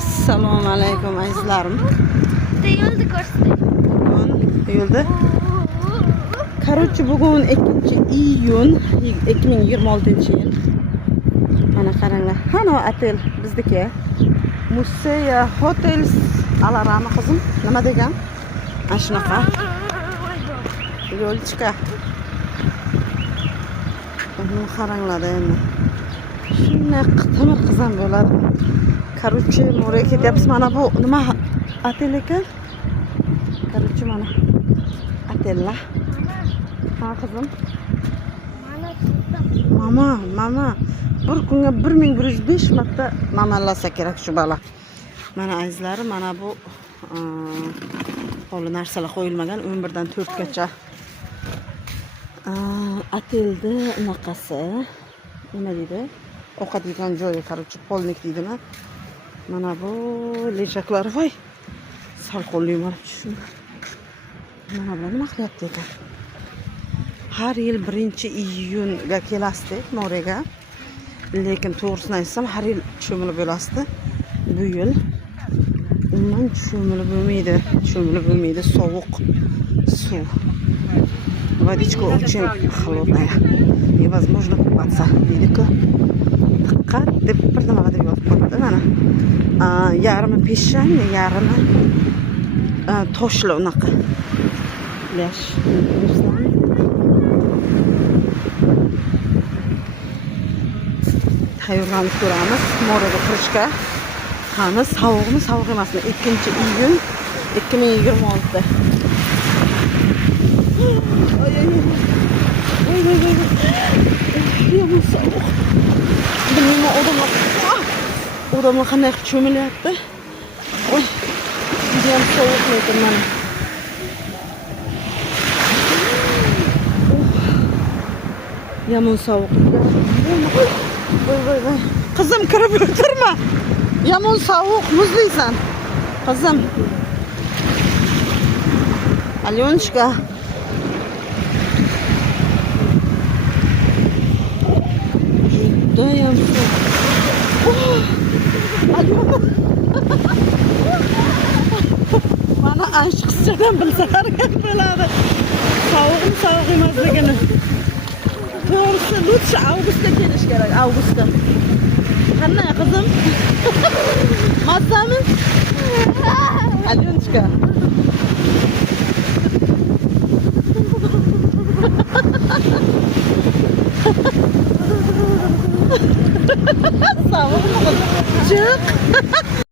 Assalomu alaykum azizlarim. Yo'lda ko'rsating. Yo'lda. Короче, bugun 2-iyun 2026-yil. Mana qaranglar. Hano otel bizniki. Museya Hotels Alarami qizim. Nima degan? Ana shunaqa. Yo'l chiqa. Buni qaranglar endi. Shunday qitmir qizam bo'ladi. Короче, mo'rga ketyapmiz. Mana bu nima otel ekan? Короче, mana otellar. Ha qizim. Mama. Bir kunga 1105 marta mamalasa kerak shu bola. Mana azizlarim, mana bu hovli narsalar qo'yilmagan 11 dan 4 gacha. Otelda unaqasi nima deydi? Ovqat yegan joyi, короче, polnik deydimi? Mana bu lejaklar voy. Salqonli mana shuni. Mana bu nima qilyapti ekan? Har yil 1-iyunga kelasizdik Mo'rega. Lekin to'g'risini aytsam, har yil cho'milib bo'lasdi. Bu yil umuman cho'milib bo'lmaydi, sovuq suv. Водичка очень холодная. Невозможно купаться. Deydi-ku. Diqqat deb bir nima deb yozib qo'yibdi mana. Yarmi peshang, yarmi toshli unaqa. Plyaj. Tayyorlanib ko'ramiz. Mo'rga kirishga. Qani sovuqmi, sovuq emasmi? 2-iyun 2026. Yomon sovuq. Bilmayman, odamlar qanday cho'milyapti. Oy. Judayam sovuq lekin mana. Yomon sovuq. Voy. Qizim kirib o'tirma. Yomon sovuq, muzlaysan. Qizim. Alyonishka. Judayam sovuq. Mana ancha qizchadan bilsalar ham bo'ladi. Sovuq emasligini. To'g'risi, lutcha avgustda kelish kerak, avgustda. Qanday qizim? Mazami? Alyonchka.